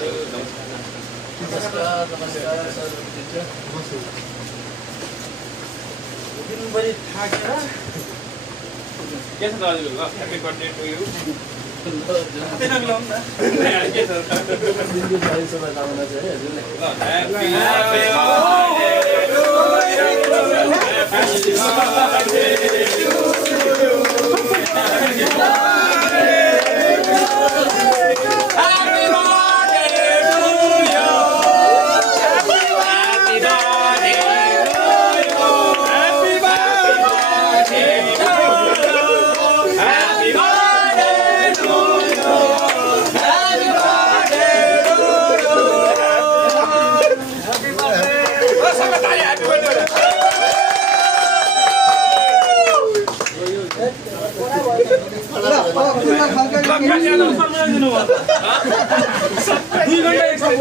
नमस्कार नमस्कार सर दिनभरि थाकेर के छ दाजु ल ह्यापी बर्थडे टु यु दिनको लागि शुभकामना छ है हजुरले दुई घण्टा एकछिन